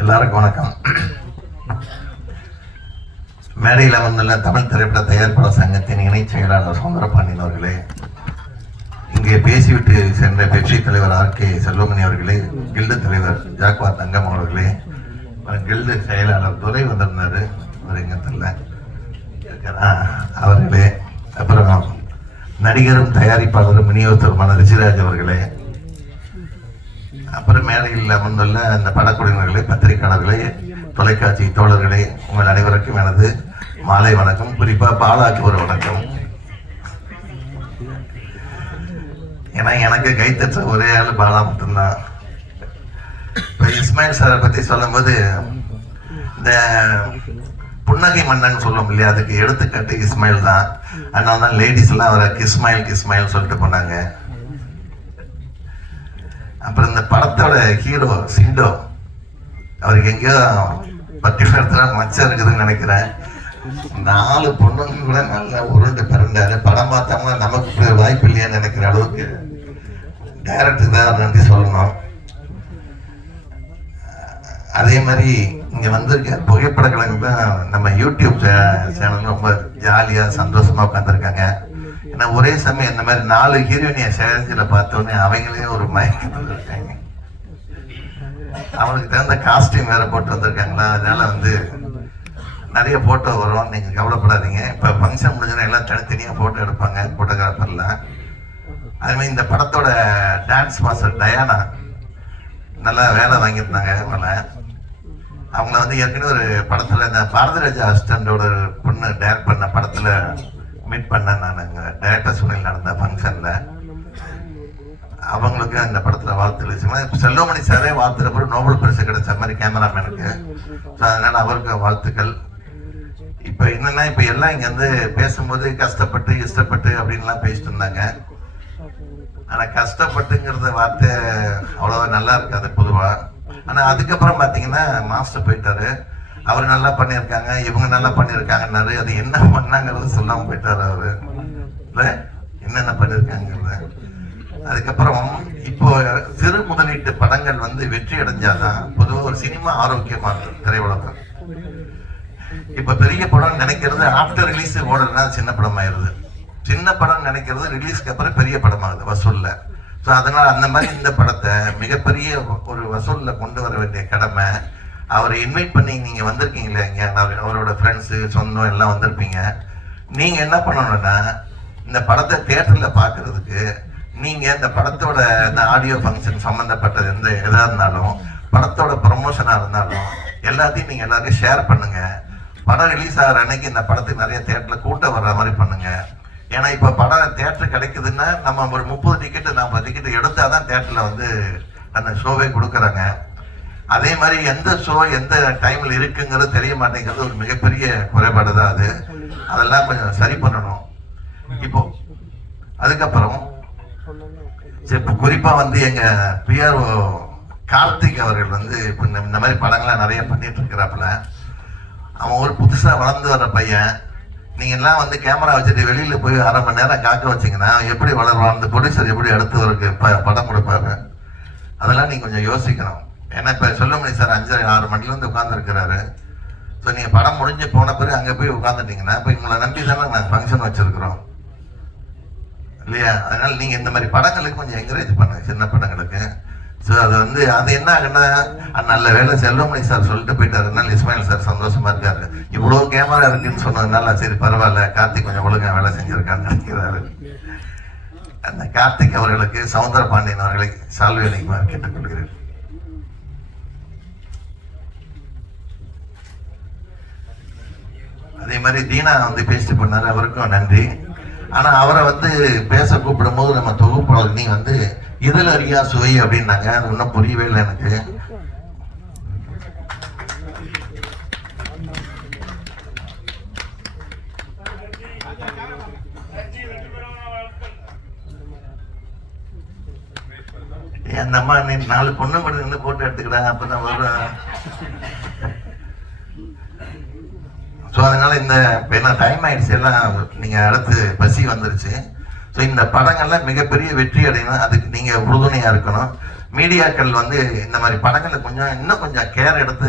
எல்லாருக்கும் வணக்கம். மேடையில் வந்துள்ள தமிழ் திரைப்பட தயாரிப்பாளர் சங்கத்தின் இணை செயலாளர் சுந்தரபாண்டியன் அவர்களே, இங்கே பேசிவிட்டு சென்ற பெப்சி தலைவர் ஆர்.கே. செல்வமணி அவர்களே, கில்டு தலைவர் ஜாக்வார் தங்கம் அவர்களே, கில்டு செயலாளர் துரை வந்திருந்தாரு, அவர் எங்க தெரியல அவர்களே, அப்புறம் நடிகரும் தயாரிப்பாளரும் விநியோகத்தருமான ரிஷிராஜ் அவர்களே, அப்புறம் மேடையில் அமர்ந்துள்ள அந்த படக்குழுவினர்களே, பத்திரிகையாளர்களே, தொலைக்காட்சி தோழர்களே, உங்கள் அனைவருக்கும் எனது மாலை வணக்கம். குறிப்பா பாலாக்கு ஒரு வணக்கம். ஏன்னா எனக்கு கைத்தற்ற ஒரே ஆள் பாலா மட்டும்தான். இப்போ இஸ்மாயில் சாரை பத்தி சொல்லும் போது இந்த புன்னகை மன்னன் சொல்லுவோம் இல்லையா, அதுக்கு எடுத்துக்காட்டு இஸ்மாயில் தான். அதனால தான் லேடிஸ் எல்லாம் அவரை கிஸ்மாயில் சொல்லிட்டு போனாங்க. அப்புறம் இந்த படத்தோட ஹீரோ சிண்டோ, அவருக்கு எங்கேயோ பட்டிமன்றத்துல மச்சம் இருக்குதுன்னு நினைக்கிறேன். 4 பொண்ணுங்க கூட நல்லா உருண்டு பிறந்தாரு. படம் பார்த்தோம்னா நமக்கு வாய்ப்பு இல்லையான்னு நினைக்கிற அளவுக்கு டைரக்டர் தான் நன்றி சொல்லணும். அதே மாதிரி இங்க வந்திருக்க புகைப்பட கலைஞர் தான் நம்ம யூடியூப் சேனல் ரொம்ப ஜாலியா சந்தோஷமா உட்காந்துருக்காங்க. ஏன்னா ஒரே சமயம் இந்த மாதிரி 4 ஹீரோயினிய சேலஞ்சில பார்த்தோன்னே அவங்களே ஒரு மயக்கத்தில் இருக்காங்க. அவங்களுக்கு தகுந்த காஸ்டியூம் வேற போட்டு வந்திருக்காங்களா, அதனால வந்து நிறைய போட்டோ வரும், நீங்க கவலைப்படாதீங்க. இப்ப ஃபங்க்ஷன் முடிஞ்சதுன்னா எல்லாம் தனித்தனியா போட்டோ எடுப்பாங்க போட்டோகிராஃபர்லாம். அதே மாதிரி இந்த படத்தோட டான்ஸ் மாஸ்டர் டயானா நல்லா வேலை வாங்கியிருந்தாங்க. அவங்கள வந்து ஏற்கனவே ஒரு படத்துல இந்த பாரதிராஜா அசிஸ்டண்டோட பொண்ணு டைரக்ட் பண்ண படத்துல மீட் பண்ண நான் டைரக்டர் சுனில் நடந்த ஃபங்க்ஷன்ல அவங்களுக்கு அந்த படத்துல வாழ்த்து. செல்வமணி சாரே வாழ்த்துறப்ப நோபல் பரிசு கிடைச்ச மாதிரி கேமராமேனுக்கு. ஸோ அதனால அவருக்கு வாழ்த்துக்கள். இப்போ என்னன்னா, இப்போ எல்லாம் இங்க வந்து பேசும்போது கஷ்டப்பட்டு இஷ்டப்பட்டு அப்படின்லாம் பேசிட்டு இருந்தாங்க. ஆனா கஷ்டப்பட்டுங்கிறத வார்த்தை அவ்வளவா நல்லா இருக்காது பொதுவா. ஆனா அதுக்கப்புறம் பாத்தீங்கன்னா மாஸ்டர் போயிட்டாரு, அவர் நல்லா பண்ணியிருக்காங்க, இவங்க நல்லா பண்ணியிருக்காங்கன்னாரு. அது என்ன பண்ணாங்கிறது சொல்லாம போயிட்டாரு அவரு, இல்ல என்னென்ன பண்ணிருக்காங்கிறது. அதுக்கப்புறம் இப்போ சிறு முதலீட்டு படங்கள் வந்து வெற்றி அடைஞ்சாதான் பொதுவாக ஒரு சினிமா ஆரோக்கியமா இருக்கும் திரையுலகம். இப்ப பெரிய படம் நினைக்கிறது ஆஃப்டர் ரிலீஸ் ஓடுறதுனா சின்ன படம் ஆயிருது, சின்ன படம் நினைக்கிறது ரிலீஸ்க்கு அப்புறம் பெரிய படமாகுது வசூல்ல. ஸோ அதனால அந்த மாதிரி இந்த படத்தை மிகப்பெரிய ஒரு வசூல்ல கொண்டு வர வேண்டிய கடமை. அவரை இன்வைட் பண்ணி நீங்க வந்திருக்கீங்களே, இங்க அவரோட ஃப்ரெண்ட்ஸு சொந்தம் எல்லாம் வந்திருப்பீங்க. நீங்க என்ன பண்ணணும்னா, இந்த படத்தை தியேட்டர்ல பாக்குறதுக்கு நீங்க இந்த படத்தோட இந்த ஆடியோ ஃபங்க்ஷன் சம்பந்தப்பட்டது எதா இருந்தாலும், படத்தோட ப்ரமோஷனா இருந்தாலும் எல்லாத்தையும் நீங்க எல்லாருக்கும் ஷேர் பண்ணுங்க. படம் ரிலீஸ் ஆகிற அன்னைக்கு இந்த படத்துக்கு நிறைய தியேட்டர்ல கூட்டம் வர்ற மாதிரி பண்ணுங்க. ஏன்னா இப்ப படம் தியேட்டர் கிடைக்குதுன்னா நம்ம ஒரு 30 டிக்கெட் 40 டிக்கெட் எடுத்தாதான் தியேட்டர்ல வந்து அந்த ஷோவே கொடுக்குறாங்க. அதே மாதிரி எந்த ஷோ எந்த டைம்ல இருக்குங்கிறது தெரிய மாட்டேங்கிறது ஒரு மிகப்பெரிய குறைபாடு தான். அதெல்லாம் கொஞ்சம் சரி பண்ணணும். இப்போ அதுக்கப்புறம் குறிப்பா வந்து எங்க பிஆர்ஓ கார்த்திக் அவர்கள் வந்து இப்ப இந்த மாதிரி படங்கள்லாம் நிறைய பண்ணிட்டு இருக்கிறாப்புல. அவன் ஒரு புதுசா வளர்ந்து வர்ற பையன். நீங்க எல்லாம் வந்து கேமரா வச்சுட்டு வெளியில போய் 1/2 மணி நேரம் காக்க வச்சீங்கன்னா எப்படி வளருவான், அந்த ப்ரொடியூசர் எப்படி அடுத்து ஒரு படம் கொடுப்பாரு, அதெல்லாம் நீங்க கொஞ்சம் யோசிக்கணும். ஏன்னா இப்ப செல்வமணி சார் 5-6 மணில இருந்து உட்கார்ந்து இருக்கிறாரு. ஸோ நீங்க படம் முடிஞ்சு போன பிறகு அங்க போய் உட்காந்துட்டீங்கன்னா இப்ப உங்களை நம்பி தானே நாங்கள் ஃபங்க்ஷன் வச்சிருக்கிறோம் இல்லையா. அதனால நீங்க இந்த மாதிரி படங்களுக்கு கொஞ்சம் என்கரேஜ் பண்ணுங்க, சின்ன படங்களுக்கு. ஸோ அது வந்து அது என்ன ஆகுன்னா, நல்ல வேலை செல்வமணி சார் சொல்லிட்டு போயிட்டாருனால இஸ்மாயில் சார் சந்தோஷமா இருக்காரு. இவ்வளவு கேமரா இருக்குன்னு சொன்னதுனால சரி பரவாயில்ல, கார்த்திக் கொஞ்சம் ஒழுங்கா வேலை செஞ்சிருக்கான்னு நினைக்கிறாரு. அந்த கார்த்திக் அவர்களுக்கு சவுந்தரபாண்டியன் அவர்களை சால்வை அளிக்குமாறு கேட்டுக்கொள்கிறேன். அதே மாதிரி தீனா வந்து பேசிட்டு பண்ணாரு, அவருக்கும் நன்றி. ஆனா அவரை வந்து பேச கூப்பிடும் போது நம்ம தொகுப்பாளர் நீ வந்து இதில் அறியா சுவை அப்படின்னாங்க. அது ஒன்றும் புரியவே இல்லை எனக்கு. அந்த அம்மா நீ 4 பொண்ணு கூட இருந்து போட்டோ எடுத்துக்கிட்டாங்க, அப்பதான் வரும். ஸோ அதனால இந்த என்ன டைம் ஆயிடுச்சு, எல்லாம் நீங்க அடுத்து பசி வந்துருச்சு. ஸோ இந்த படங்கள்லாம் மிகப்பெரிய வெற்றி அடையணும், அதுக்கு நீங்கள் உறுதுணையாக இருக்கணும். மீடியாக்கள் வந்து இந்த மாதிரி படங்களை இன்னும் கொஞ்சம் கேர் எடுத்து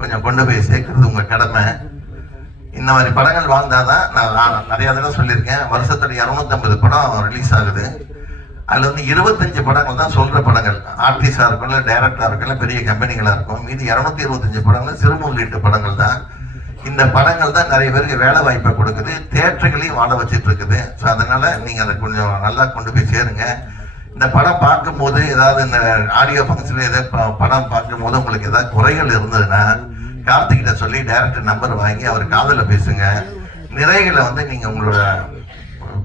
கொஞ்சம் கொண்டு போய் சேர்க்கறது உங்கள் கடமை. இந்த மாதிரி படங்கள் வாழ்ந்தாதான், நான் நிறைய தடவை சொல்லியிருக்கேன், வருஷத்துல 250 படம் ரிலீஸ் ஆகுது. அதில் வந்து 25 படங்கள் தான் சொல்கிற படங்கள், ஆர்டிஸ்டாக இருக்கும், இல்லை டைரக்டராக இருக்கும், இல்லை பெரிய கம்பெனிகளாக இருக்கும். மீதி 225 படங்கள் சிறு முதலீட்டு படங்கள் தான். இந்த படங்கள் தான் நிறைய பேருக்கு வேலை வாய்ப்பை கொடுக்குது, தியேட்டர்களையும் வாழ வச்சுட்டு இருக்குது. ஸோ அதனால் நீங்கள் அதை கொஞ்சம் நல்லா கொண்டு போய் சேருங்க. இந்த படம் பார்க்கும்போது ஏதாவது இந்த ஆடியோ ஃபங்க்ஷனில் ஏதாவது படம் பார்க்கும்போது உங்களுக்கு ஏதாவது குறைகள் இருந்ததுன்னா கார்த்திகிட்ட சொல்லி டைரக்டர் நம்பர் வாங்கி அவர் காதல பேசுங்க. நிறைகளை வந்து நீங்கள் உங்களோட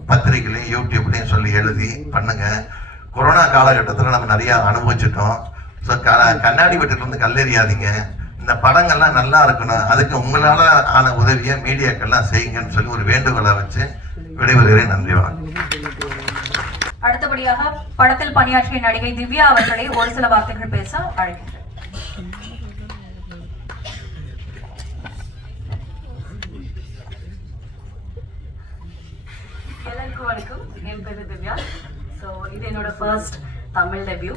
பத்திரிகைலையும் யூடியூப்லையும் சொல்லி எழுதி பண்ணுங்க. கொரோனா காலகட்டத்தில் நம்ம நிறையா அனுபவிச்சிட்டோம். ஸோ கண்ணாடி வீட்டுலேருந்து கல்லெறியாதீங்க. இந்த படங்கள்லாம் நல்லா இருக்கணும், அதுக்கு உங்களால் ஆன உதவியை மீடியாக்கெல்லாம் செய்யுங்கன்னு சொல்லி ஒரு வேண்டுகோளை வச்சு விடைபெறுகிறேன். நன்றி. அடுத்தபடியாக படத்தில் பணியாற்றிய நடிகை திவ்யா அவர்களை ஒரு சில வார்த்தைகள் பேச அழைக்கின்றேன். எல்லாருக்கும் வணக்கம், என் பேரு திவ்யா. ஸோ இது என்னோட first Tamil debut.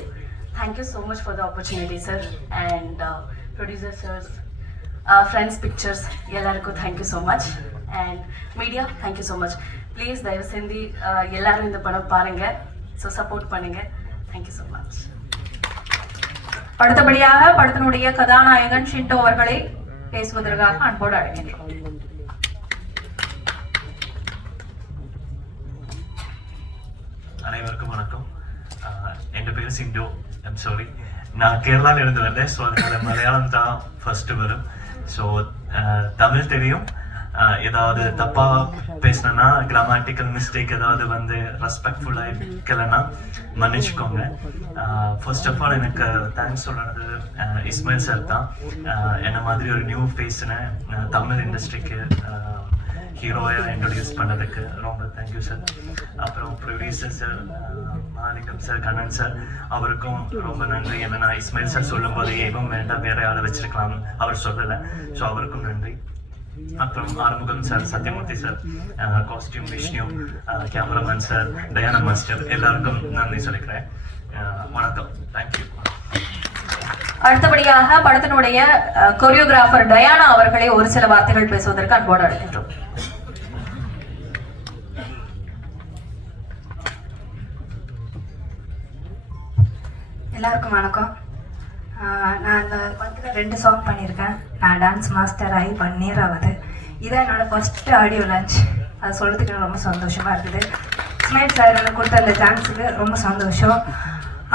Thank you so much for the opportunity sir and producer sirs, friends pictures எல்லாருக்கும் thank you so much. And media thank you so much. Please தயவு செஞ்சு எல்லாரும் இந்த படம் பாருங்க, ஸோ சப்போர்ட் பண்ணுங்க. Thank you so much. அடுத்தபடியாக படத்தினுடைய கதாநாயகன் ஷிண்டோ அவர்களை பேசுவதற்காக அன்போடு அழைக்கின்றோம். அனைவருக்கும் வணக்கம். என் பேர் சிண்டோ. ஐம் சாரி, நான் கேரளாவில் இருந்து வந்தேன். ஸோ அதனால மலையாளம் தான் ஃபர்ஸ்ட் வரும். ஸோ தமிழ் தெரியும். ஏதாவது தப்பா பேசினா, கிராமட்டிக்கல் மிஸ்டேக் ஏதாவது வந்து ரெஸ்பெக்ட்ஃபுல்லா இருக்கலைன்னா மன்னிச்சுக்கோங்க. ஃபர்ஸ்ட் ஆஃப் ஆல் எனக்கு தேங்க்ஸ் சொல்றது இஸ்மாயில் சார் தான். என்ன மாதிரி ஒரு நியூ ஃபேஸ்னு தமிழ் இண்டஸ்ட்ரிக்கு ஹீரோவை இன்ட்ரடியூஸ் பண்ணதுக்கு ரொம்ப தேங்க்யூ சார். அப்புறம் producer sir Malikam sir, Kannan sir, அவருக்கும் ரொம்ப நன்றி. என்னன்னா இஸ்மாயில் சார் சொல்லும் போது ஏவும் வேண்டாம், வேற ஆளை வச்சிருக்கலாம், அவர் சொல்லலை. ஸோ அவருக்கும் நன்றி. அப்புறம் Arumugam sir, Sathyamoorthy sir, costume Vishnu, cameraman sir, Diana master, எல்லாருக்கும் நன்றி சொல்லிக்கிறேன். வணக்கம். தேங்க்யூ. அடுத்தபடியாக படத்தினுடைய கொரியோகிராஃபர் டயானா அவர்களை ஒரு சில வார்த்தைகள் பேசுவதற்கு அன்போடு அழைக்கின்றோம். எல்லாருக்கும் வணக்கம். நான் இந்த படத்தில் 2 சாங் பண்ணியிருக்கேன். நான் டான்ஸ் மாஸ்டர் ஆகி 1 year ஆகுது. இதான் என்னோட ஃபர்ஸ்ட் ஆடியோ லான்ச். அது சொல்கிறதுக்கு எனக்கு ரொம்ப சந்தோஷமாக இருக்குது. இஸ்மாயில் சார் எனக்கு கொடுத்த அந்த சான்ஸுக்கு ரொம்ப சந்தோஷம்.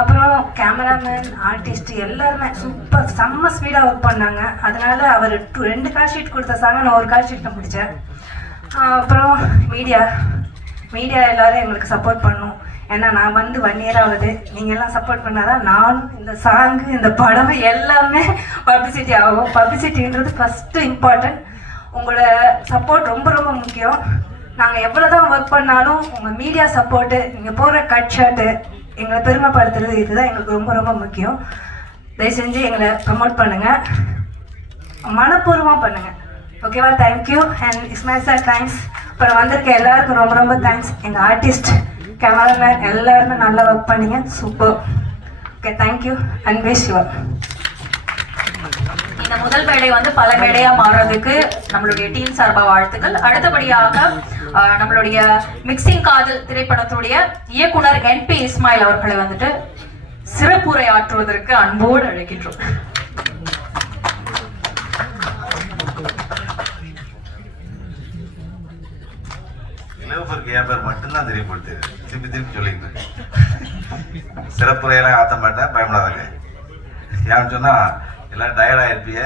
அப்புறம் கேமராமேன், ஆர்டிஸ்ட் எல்லாருமே சூப்பர், செம்ம ஸ்பீடாக ஒர்க் பண்ணாங்க. அதனால அவர் 2 கால் ஷீட் கொடுத்த சாங்க நான் 1 கால் ஷீட் பிடிச்சேன். அப்புறம் மீடியா எல்லோரும் எங்களுக்கு சப்போர்ட் பண்ணும். ஏன்னா நான் வந்து 1 year ஆகுது. நீங்கள்லாம் சப்போர்ட் பண்ணாதான் நானும் இந்த சாங்கு, இந்த படம் எல்லாமே பப்ளிசிட்டி ஆகும். பப்ளிசிட்டின்றது ஃபஸ்ட்டு இம்பார்ட்டன்ட். உங்களோட சப்போர்ட் ரொம்ப ரொம்ப முக்கியம். நாங்கள் எவ்வளோ தான் ஒர்க் பண்ணாலும் உங்கள் மீடியா சப்போர்ட்டு, நீங்கள் போடுற கட் ஷர்ட்டு எங்களை பெருமைப்படுத்துறது, இதுதான் எங்களுக்கு ரொம்ப ரொம்ப முக்கியம். தயவு செஞ்சு எங்களை ப்ரமோட் பண்ணுங்கள், மனப்பூர்வமாக பண்ணுங்கள். ஓகேவா? Thank you. And Ismail sir thanks. அப்புறம் வந்திருக்க எல்லாருக்கும் ரொம்ப ரொம்ப தேங்க்ஸ். எங்கள் ஆர்டிஸ்ட், கேமராமேன் எல்லாருமே நல்லா ஒர்க் பண்ணீங்க. Super. Okay, thank you and wish you. இந்த முதல் மேடை வந்து பல மேடையா மாறுறதுக்கு நம்மளுடைய டீம் சார்பா வாழ்த்துக்கள். அடுத்தபடியாக நம்மளுடைய மிக்சிங் காதல் திரைப்படத்துடைய இயக்குனர் NP இஸ்மாயில் அவர்களை வந்துட்டு சிறப்புரை ஆற்றுவதற்கு அன்போடு அழைக்கின்றோம். மட்டும்தான் தெரியப்படுத்து, திருப்பி சொல்லிட்டு சிறப்புரையெல்லாம் ஆற்ற மாட்டேன், பயப்படாதாங்க. ஏன்னு சொன்னா எல்லாம் டயர்டாக இருப்பிய.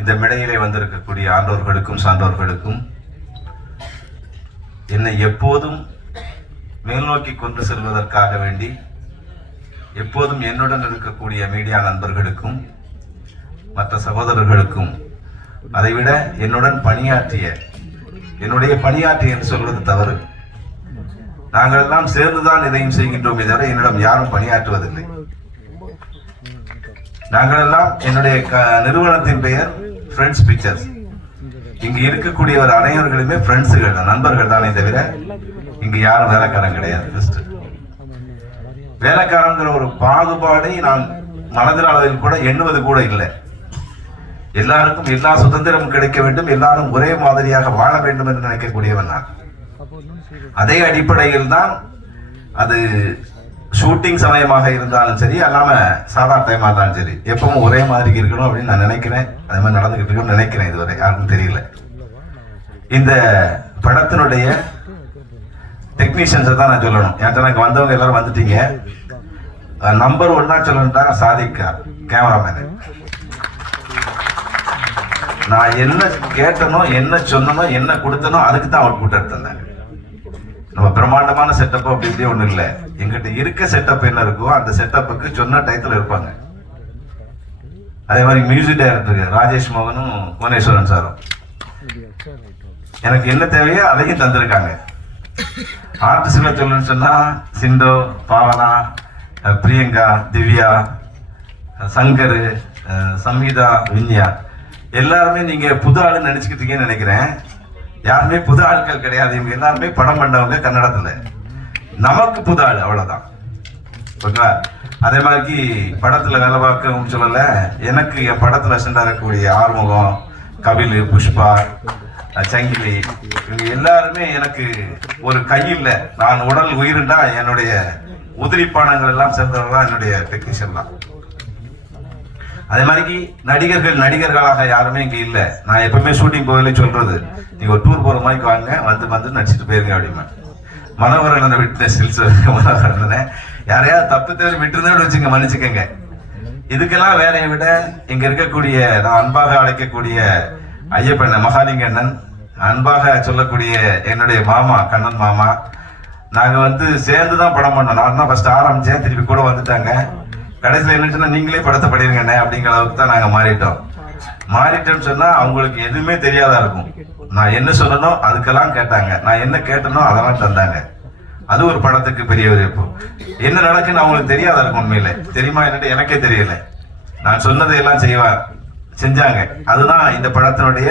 இந்த மேடையிலே வந்திருக்கக்கூடிய ஆண்டோர்களுக்கும் சான்றோர்களுக்கும் என்னை எப்போதும் மேல் நோக்கி கொண்டு செல்வதற்காக வேண்டி எப்போதும் என்னுடன் இருக்கக்கூடிய மீடியா நண்பர்களுக்கும் மற்ற சகோதரர்களுக்கும், அதைவிட என்னுடன் என்னுடைய பணியாற்றி என்று சொல்வது தவறு. நாங்கள் எல்லாம் சேர்ந்துதான் இதையும் செய்கின்றோமே தவிர என்னிடம் யாரும் பணியாற்றுவதில்லை. நாங்கள் எல்லாம், என்னுடைய நிறுவனத்தின் பெயர் ஃப்ரெண்ட்ஸ் பிக்சர்ஸ். இங்க இருக்கக்கூடியவர் அனைவர்களுமே ஃப்ரெண்ட்ஸுகள் தான், நண்பர்கள் தானே தவிர இங்க யாரும் வேலைக்காரன் கிடையாது. ஃபர்ஸ்ட் வேலைக்காரங்கிற ஒரு பாகுபாடை நான் மனதில் அளவில் கூட எண்ணுவது கூட இல்லை. எல்லாருக்கும் எல்லா சுதந்திரமும் கிடைக்க வேண்டும், எல்லாரும் ஒரே மாதிரியாக வாழ வேண்டும் என்று நினைக்கக்கூடியவன் நான். அதே அடிப்படையில் தான் அது ஷூட்டிங் சமயமாக இருந்தாலும் சரி, அல்லாம சாதாரண டைமா இருந்தாலும் சரி, எப்பவும் ஒரே மாதிரி இருக்கணும் அப்படின்னு நான் நினைக்கிறேன். அதே மாதிரி நடந்துகிட்டு இருக்கணும்னு நினைக்கிறேன். இதுவரை யாருக்கும் தெரியல. இந்த படத்தினுடைய டெக்னீஷியன்ஸை தான் நான் சொல்லணும். ஏன்னா இங்க வந்தவங்க எல்லாரும் வந்துட்டீங்க. நம்பர் 1 சொல்லணும்ட்டாங்க சாதிக்கா கேமராமேன். நான் என்ன கேட்டனோ, என்ன சொன்னனோ, என்ன கொடுத்தனோ அதுக்கு தான் அவுட்புட் எடுத்தேன். நம்ம பிரம்மாண்டமான செட்டப் அப்படி இப்படி ஒண்ணு இல்லை. எங்கிட்ட இருக்க செட்டப் என்ன இருக்கோ அந்த செட்டப்புக்கு சொன்ன டயத்துல இருப்பாங்க. அதே மாதிரி மியூசிக் டைரக்டர் ராஜேஷ் மோகனும் புவனேஸ்வரன் சாரும் எனக்கு என்ன தேவையோ அதையும் தந்திருக்காங்க. ஆர்டிஸ்ட்களை சொல்லணும்னு சொன்னா சிண்டோ, பாவனா, பிரியங்கா, திவ்யா, சங்கர், சங்கீதா, வின்யா எல்லாருமே நீங்க புது ஆளுன்னு நினைச்சுக்கிட்டீங்கன்னு நினைக்கிறேன். யாருமே புது ஆட்கள் கிடையாது. இவங்க எல்லாருமே படம் பண்ணவங்க கன்னடத்துல. நமக்கு புது ஆள் அவ்வளவுதான். ஓகேங்களா? அதே மாதிரி படத்துல வேலை பார்க்க சொல்லல. எனக்கு என் படத்துல அசிஸ்டண்டா இருக்கக்கூடிய ஆறுமுகம், கபில், புஷ்பா, சங்கிலி இவங்க எல்லாருமே எனக்கு ஒரு கையில் நான் உடல் உயிருண்டா என்னுடைய உதிரிப்பானங்கள் எல்லாம் சேர்ந்தவங்க தான் என்னுடைய டெக்னீஷியன் தான். அதே மாதிரி நடிகர்களாக யாருமே இங்க இல்ல. நான் எப்பவுமே ஷூட்டிங் போகல சொல்றது, நீங்க ஒரு டூர் போற மாதிரி வாங்க, வந்து நடிச்சுட்டு போயிருங்க அப்படிமா. மனோகரனை விட்னஸ் மனோகரனை யாரையாவது தப்பு தவிர விட்டுருந்தேன்னு வச்சுங்க, மன்னிச்சுக்கங்க. இதுக்கெல்லாம் வேலையை விட இங்க இருக்கக்கூடிய நான் அன்பாக அழைக்கக்கூடிய ஐயப்பண்ண மகாலிங்க அண்ணன், அன்பாக சொல்லக்கூடிய என்னுடைய மாமா கண்ணன் மாமா, நாங்க வந்து சேர்ந்துதான் படம் பண்ணோம். நான் தான் ஃபர்ஸ்ட் ஆரம்பிச்சேன், திருப்பி கூட வந்துட்டாங்க. கடைசியில் என்ன சொன்னா நீங்களே படத்தை படிருங்கண்ணே அப்படிங்கிற அளவுக்கு தான் நாங்க மாறிட்டோம்னு சொன்னா அவங்களுக்கு எதுவுமே தெரியாதா இருக்கும். நான் என்ன சொல்லனோ அதுக்கெல்லாம் கேட்டாங்க, நான் என்ன கேட்டனோ அதெல்லாம் தந்தாங்க. அது ஒரு படத்துக்கு பெரிய விருப்பம். என்ன நடக்குன்னு அவங்களுக்கு தெரியாதா இருக்கும். உண்மையில தெரியுமா என்னட்டு எனக்கே தெரியல. நான் சொன்னதை எல்லாம் செஞ்சாங்க. அதுதான் இந்த படத்தினுடைய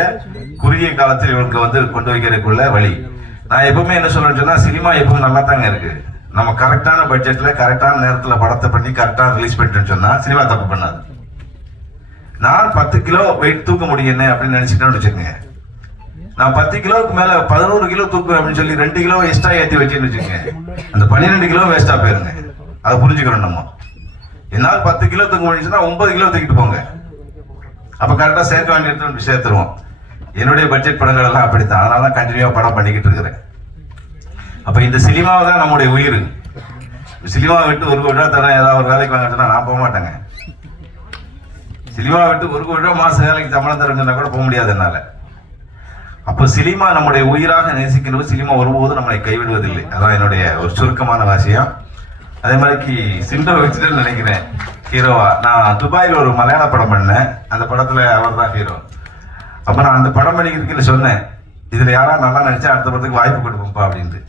குறுகிய காலத்தில் இவங்களுக்கு வந்து கொண்டு வைக்கிறதுக்குள்ள வழி. நான் எப்பவுமே என்ன சொல்றேன்னு சொன்னா சினிமா எப்பவும் நல்லா தாங்க இருக்கு. நம்ம கரெக்டான பட்ஜெட்ல கரெக்டான நேரத்துல படத்தை பண்ணி கரெக்டா ரிலீஸ் பண்ணிட்டேன்னு சொன்னா சினிமா தப்பு பண்ணாது. நான் 10 கிலோ வெயிட் தூக்க முடியும் அப்படின்னு நினைச்சிட்டேன்னு வச்சுக்கோங்க. நான் 10 கிலோவுக்கு மேல 11 கிலோ தூக்குறேன் அப்படின்னு சொல்லி 2 கிலோ எக்ஸ்ட்ரா ஏற்றி வச்சுன்னு வச்சுக்கோங்க, அந்த 12 கிலோ வேஸ்டா போயிருங்க. அதை புரிஞ்சுக்கிறோம் நம்ம. என்னால் 10 கிலோ தூக்க முடிஞ்சுன்னா 9 கிலோ தூக்கிட்டு போங்க. அப்ப கரெக்டா சேர்க்க வேண்டிய இடத்துல சேர்த்துருவோம். என்னுடைய பட்ஜெட் படங்கள் எல்லாம் அப்படித்தான். அதனால தான் கண்டினியூவா படம் பண்ணிக்கிட்டு இருக்கிறேன். அப்ப இந்த சினிமாவை தான் நம்முடைய உயிர். சினிமாவை விட்டு 1 கோடி ரூபா தரேன் ஏதாவது ஒரு வேலைக்கு வாங்க சொன்னா நான் போக மாட்டேங்க. சினிமா விட்டு 1 கோடி ரூபா மாச வேலைக்கு சம்பளம் தரேன்னு சொன்னா கூட போக முடியாது என்னால. அப்ப சினிமா நம்முடைய உயிராக நேசிக்கிறது. சினிமா ஒருபோதும் நம்மளை கைவிடுவதில்லை. அதான் என்னுடைய ஒரு சுருக்கமான வாசியம். அதே மாதிரி சிண்டோ வச்சுட்டு நினைக்கிறேன் ஹீரோவா. நான் துபாயில் ஒரு மலையாள படம் பண்ணேன். அந்த படத்துல அவர் தான் ஹீரோ. அப்ப நான் அந்த படம் பண்ணிக்கிறதுக்கு சொன்னேன், இதுல யாராவது நல்லா நடிச்சா அடுத்த படத்துக்கு வாய்ப்பு கொடுப்போம்ப்பா அப்படின்ட்டு.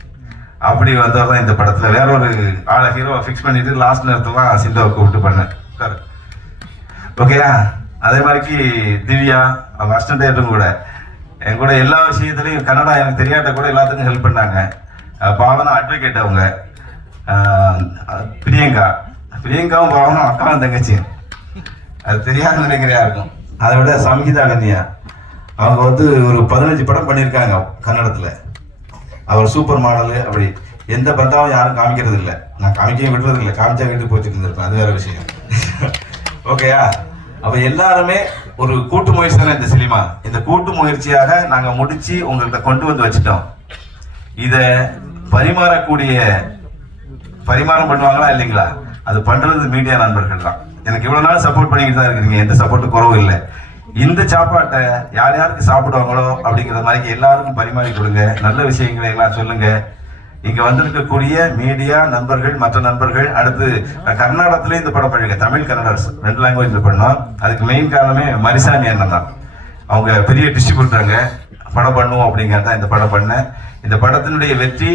அப்படி வந்தவர் தான் இந்த படத்துல. வேற ஒரு ஆளை ஹீரோவை ஃபிக்ஸ் பண்ணிட்டு லாஸ்ட் நேரத்துல சிண்டோவை கூப்பிட்டு பண்ணேன். ஓகேயா? அதே மாதிரி திவ்யா அவங்க அசிஸ்டன்ட் கூட என் கூட எல்லா விஷயத்துலையும் கன்னடா எனக்கு தெரியாட்ட கூட எல்லாத்துக்கும் ஹெல்ப் பண்ணாங்க. பாவனா அட்வொகேட் அவங்க, பிரியங்காவும் பாவனும் அக்காவும் தங்கச்சியும். அது தெரியாதுன்னு நினைக்கிறியா இருக்கும். அதை விட சங்கீதா கன்யா அவங்க வந்து ஒரு 15 படம் பண்ணியிருக்காங்க கன்னடத்துல. அவர் சூப்பர் மாடலு. அப்படி எந்த பந்தாவும் யாரும் காமிக்கிறது இல்லை. நான் காமிக்கவும் விடுறது இல்லை. காமிச்சா வீட்டு போச்சுட்டு இருந்திருப்பேன். அது வேற விஷயம். ஓகேயா? அப்ப எல்லாருமே ஒரு கூட்டு முயற்சி தானே இந்த சினிமா. இந்த கூட்டு முயற்சியாக நாங்க முடிச்சு உங்கள்கிட்ட கொண்டு வந்து வச்சுட்டோம். இத பரிமாறம் பண்ணுவாங்களா இல்லைங்களா? அது பண்றது மீடியா நண்பர்கள் தான். எனக்கு இவ்வளவு நாள் சப்போர்ட் பண்ணிக்கிட்டு தான் இருக்கிறீங்க. எந்த சப்போர்ட்டு குறவு இல்லை. இந்த சாப்பாட்டை யார் யாருக்கு சாப்பிடுவாங்களோ அப்படிங்கிற மாதிரி எல்லாருக்கும் பரிமாறி கொடுங்க. நல்ல விஷயங்களை எல்லாம் சொல்லுங்க. இங்க வந்திருக்கக்கூடிய மீடியா நண்பர்கள், மற்ற நண்பர்கள், அடுத்து கர்நாடகத்திலே இந்த படம் பண்ணிருக்கேன். தமிழ் கன்னடா 2 லாங்குவேஜ்ல பண்ணோம். அதுக்கு மெயின் காரணமே மரிசாமி அண்ணன் தான். அவங்க பெரிய டிஸ்ட்ரிபியூட்டருங்க. படம் பண்ணுவோம் அப்படிங்கிறதான் இந்த படம் பண்ணேன். இந்த படத்தினுடைய வெற்றி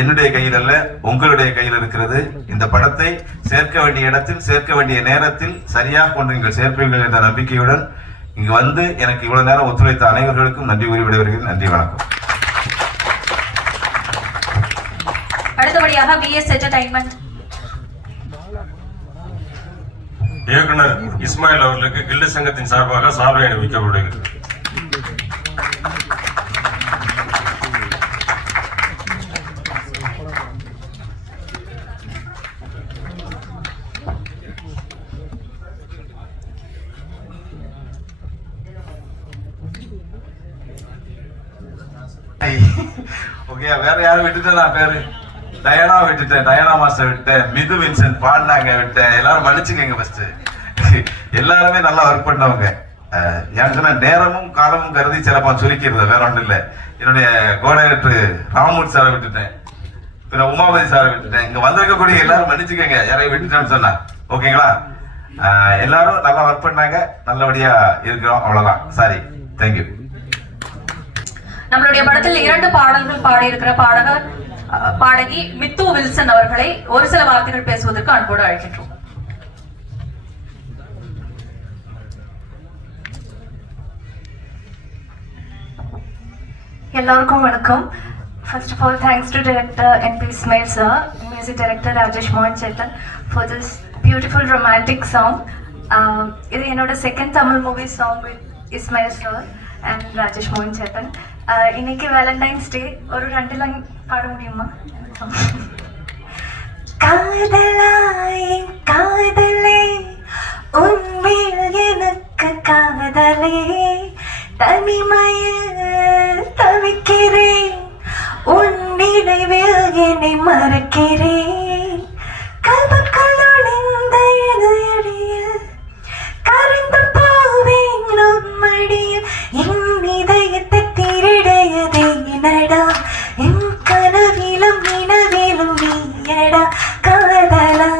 என்னுடைய கையில் அல்ல, உங்களுடைய கையில் இருக்கிறது. இந்த படத்தை சேர்க்க வேண்டிய இடத்தில் சேர்க்க வேண்டிய நேரத்தில் சரியாக கொண்டு நீங்கள் சேர்ப்பீர்கள் என்ற நம்பிக்கையுடன் இங்கு வந்து எனக்கு இவ்வளவு நேரம் ஒத்துழைத்த அனைவர்களுக்கும் நன்றி கூறி விடைபெறுகிறேன். நன்றி, வணக்கம். அடுத்தபடியாக பிஎஸ் என்டர்டைன்மெண்ட் இயக்குனர் இஸ்மாயில் அவர்களுக்கு கில்லு சங்கத்தின் சார்பாக சால்வை அணிவிக்கப்படுகிறது. ஓகே, வேற யாரும் விட்டுட்டேன்? நான் பேரு டயானா விட்டுட்டேன், டயானா மாஸ்டர் விட்டேன், மிது வின்சென்ட் பாடினாங்க விட்டேன். எல்லாரும் மன்னிச்சுக்கங்க. ஃபர்ஸ்ட் எல்லாருமே நல்லா ஒர்க் பண்ணவங்க. ஏன்னு சொன்னா நேரமும் காலமும் கருதி சிலப்பா சுருக்கிறது, வேற ஒன்றும் இல்லை. என்னுடைய கோடைரக்டர் ராமமூர்த்தி சாரை விட்டுட்டேன், பின்ன உமாபதி சாரை விட்டுட்டேன். இங்க வந்திருக்கக்கூடிய எல்லாரும் மன்னிச்சுக்கங்க யாரையும் விட்டுட்டேன்னு சொன்னா. ஓகேங்களா? எல்லாரும் நல்லா ஒர்க் பண்ணாங்க, நல்லபடியா இருக்கிறோம். அவ்வளவுதான். Sorry, thank you. நம்மளுடைய படத்தில் 2 பாடல்கள் பாடியிருக்கிற பாடகி மித்து வில்சன் அவர்களை ஒரு சில வார்த்தைகள் பேசுவதற்கு அன்போடு அழைக்கின்றோம். எல்லாருக்கும் வணக்கம். First of all, thanks to director N.P. Ismail sir, music director Rajesh Mohan Chetan for this beautiful romantic song. இது என்னோட second Tamil movie song with Ismail sir and Rajesh Mohan Chetan. இன்னைக்கு வேலண்டைன்ஸ் டே. ஒரு 2 line பாட முடியுமா? காதலாய் காதலே உன்மேல் எனக்கு காதலே, தனிமையில் தவிக்கிறேன், உன் நினைவில் என்னை மறக்கிறேன். கல்புக்குள் நுழைந்த இதயடியில் கரைந்து போவேன் உன் மடியில், என் இதயத்தை திருடையதே நடா, என் கனவிலும் நினைவிலும் நீயடா. காதலா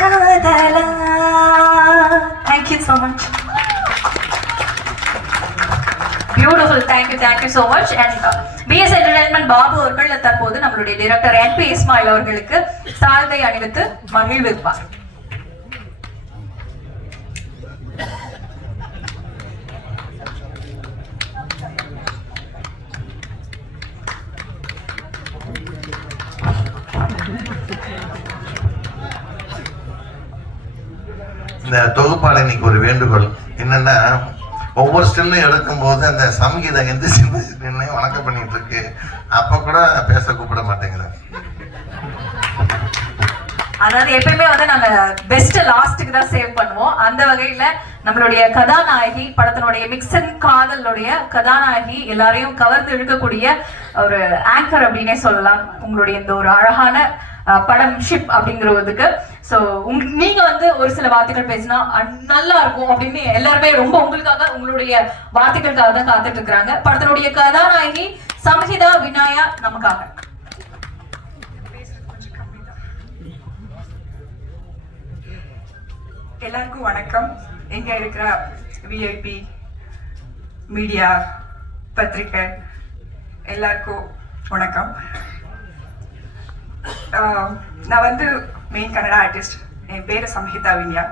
காதலா. Thank you so much. Beautiful. Thank you so much. And BS Entertainment Babu அவர்கள் தற்போது நம்மளுடைய டைரக்டர் N.P. இஸ்மாயில் அவர்களுக்கு சால்வை அணிவித்து மகிழ்விப்பார். இந்த தொகுப்பாளர் இன்னைக்கு ஒரு வேண்டுகோள் என்னன்னா, ஒவ்வொரு ஸ்டில்லும் எடுக்கும் போது அந்த சங்கீதம் எந்த சின்ன வணக்கம் பண்ணிட்டு இருக்கு, அப்ப கூட பேச கூப்பிட மாட்டேங்குது. அதாவது எப்பயுமே வந்து நாங்க பெஸ்ட் லாஸ்ட்டுக்கு தான் சேவ் பண்ணுவோம். அந்த வகையில நம்மளுடைய கதாநாயகி, படத்தினுடைய மிக்சன் காதலுடைய கதாநாயகி, எல்லாரையும் கவர்ந்து இழுக்கக்கூடிய ஒரு ஆங்கர் அப்படின்னே சொல்லலாம். உங்களுடைய இந்த ஒரு அழகான படம் ஷிப் அப்படிங்கிறதுக்கு ஸோ நீங்க வந்து ஒரு சில வார்த்தைகள் பேசினா நல்லா இருக்கும் அப்படின்னு எல்லாருமே ரொம்ப உங்களுக்காக, உங்களுடைய வார்த்தைகளுக்காக தான் காத்துட்டு இருக்கிறாங்க. படத்தினுடைய கதாநாயகி சம்ஹிதா வினாயா நமக்காக. எல்லாருக்கும் வணக்கம். இங்க இருக்கிற விஐபி மீடியா பத்திரிகை எல்லாருக்கும் வணக்கம். நான் வந்து மெயின் கன்னடா ஆர்டிஸ்ட். என் பேர் சம்ஹிதா வின்யா.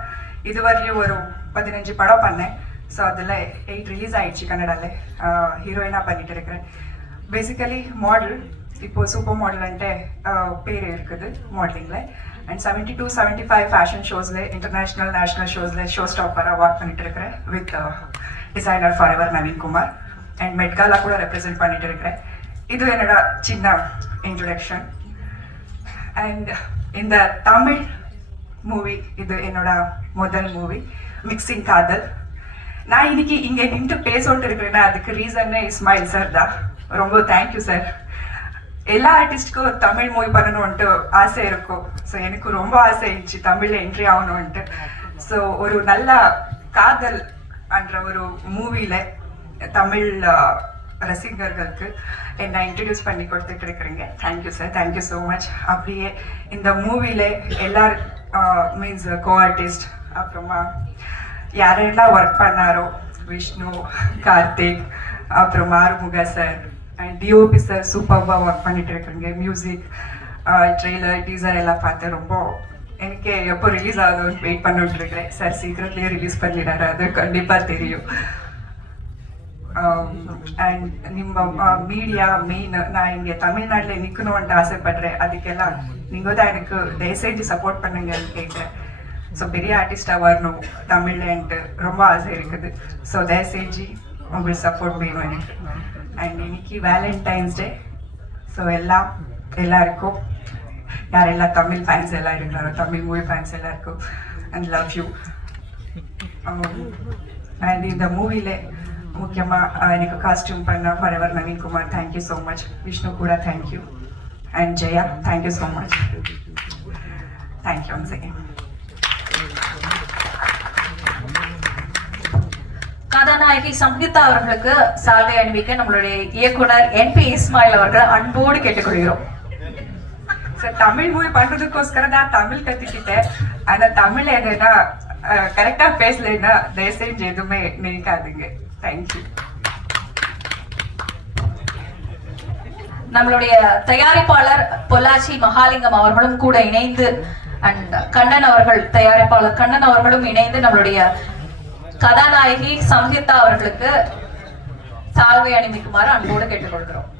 இதுவரையும் ஒரு 15 படம் பண்ணேன். ஸோ அதில் 8 ரிலீஸ் ஆயிடுச்சு கன்னடாவில். ஹீரோயினாக பண்ணிட்டு இருக்கிறேன். Basically model. இப்போது சூப்பர் மாடல்ன்ட்டு பேர் இருக்குது மாடலிங்கில். அண்ட் 72-75 ஃபேஷன் ஷோஸில், இன்டர்நேஷ்னல் நேஷ்னல் ஷோஸில் ஷோ ஸ்டாப்பராக ஒர்க் பண்ணிட்டு இருக்கிறேன் with designer forever Naveen Kumar. And Met Gala கூட ரெப்ரசென்ட் பண்ணிட்டு இருக்கிறேன். இது என்னோட சின்ன இன்ட்ரடக்ஷன். அண்ட் இந்த தமிழ் மூவி இது என்னோட முதல் மூவி, மிக்சிங் காதல். நான் இன்னைக்கு இங்கே நின்று பேசோட்டு இருக்கிறேன்னா அதுக்கு ரீசன்னே இஸ்மாயில் சார் தான். ரொம்ப தேங்க்யூ சார். எல்லா ஆர்டிஸ்ட்க்கும் தமிழ் மூவி பண்ணணும்ன்ட்டு ஆசை இருக்கும். ஸோ எனக்கு ரொம்ப ஆசை இருந்துச்சு தமிழில் என்ட்ரி ஆகணும்ன்ட்டு. ஸோ ஒரு நல்ல காதல் என்ற ஒரு மூவியில் தமிழ் ரசிகர்களுக்கு என்னை இன்ட்ரடியூஸ் பண்ணி கொடுத்துட்டு இருக்கிறீங்க. Thank you sir, thank you so much. அப்படியே இந்த மூவியில் எல்லார் மீன்ஸ் கோ ஆர்டிஸ்ட், அப்புறமா யாரெல்லாம் ஒர்க் பண்ணாரோ, விஷ்ணு, கார்த்திக், அப்புறம் Arumuga sir and DOP sir சூப்பர்வாக ஒர்க் பண்ணிட்டு இருக்கிறீங்க. மியூசிக், ட்ரெய்லர், டீசர் எல்லாம் பார்த்து ரொம்ப எனக்கு எப்போ ரிலீஸ் ஆகுதுன்னு வெயிட் பண்ணிட்டு இருக்கிறேன். சார் சீக்கிரத்துலேயே ரிலீஸ் பண்ணிடுறாரு, அது கண்டிப்பாக தெரியும். அண்ட் ನಿಮ್ಮ மீடியா மெயின் நான் இங்கே தமிழ்நாட்டில் நிற்கணும்ன்ட்டு ஆசைப்படுறேன். அதுக்கெல்லாம் நீங்கள் தான் எனக்கு தயவுசெஞ்சு சப்போர்ட் பண்ணுங்கன்னு கேட்குறேன். ஸோ பெரிய ஆர்டிஸ்டாக வரணும் தமிழ்லன்ட்டு ரொம்ப ஆசை இருக்குது. ஸோ தயவுசெஞ்சு உங்களுக்கு சப்போர்ட் வேணும் எனக்கு. அண்ட் இன்னைக்கு வேலண்டைன்ஸ் டே. ஸோ எல்லாருக்கும் யாரெல்லாம் தமிழ் ஃபேன்ஸ் எல்லாம் இருக்கிறாரோ, தமிழ் மூவி ஃபேன்ஸ் எல்லாருக்கும் அண்ட் லவ் யூ. அண்ட் இந்த மூவியில் முக்கியமாக எனக்கு காஸ்டியூம் பண்ண forever Naveenkumar, thank you so much. Vishnu கூட thank you. And Jaya, thank you so much. Thank you once again. கதாநாயகி சம்ஹிதா அவர்களுக்கு சால்வை அணிவிக்க நம்மளுடைய இயக்குனர் என்பி இஸ்மாயில் அவர்கள் அன்போடு கேட்டுக்கொள்கிறோம். சார் தமிழ் மூவி பண்றதுக்கோஸ்கர தான் தமிழ் கத்துக்கிட்டேன். ஆனா தமிழ் என்னன்னா கரெக்டா பேசலைன்னா தயவுசெஞ்சு எதுவுமே நினைக்காதுங்க. தேங்க்யூ. நம்மளுடைய தயாரிப்பாளர் பொள்ளாச்சி மகாலிங்கம் அவர்களும் கூட இணைந்து அண்ட் கண்ணன் அவர்கள், தயாரிப்பாளர் கண்ணன் அவர்களும் இணைந்து நம்மளுடைய கதாநாயகி சம்ஹிதா அவர்களுக்கு சால்வை அணிவிக்குமாறு அன்போடு கேட்டுக்கொள்கிறோம்.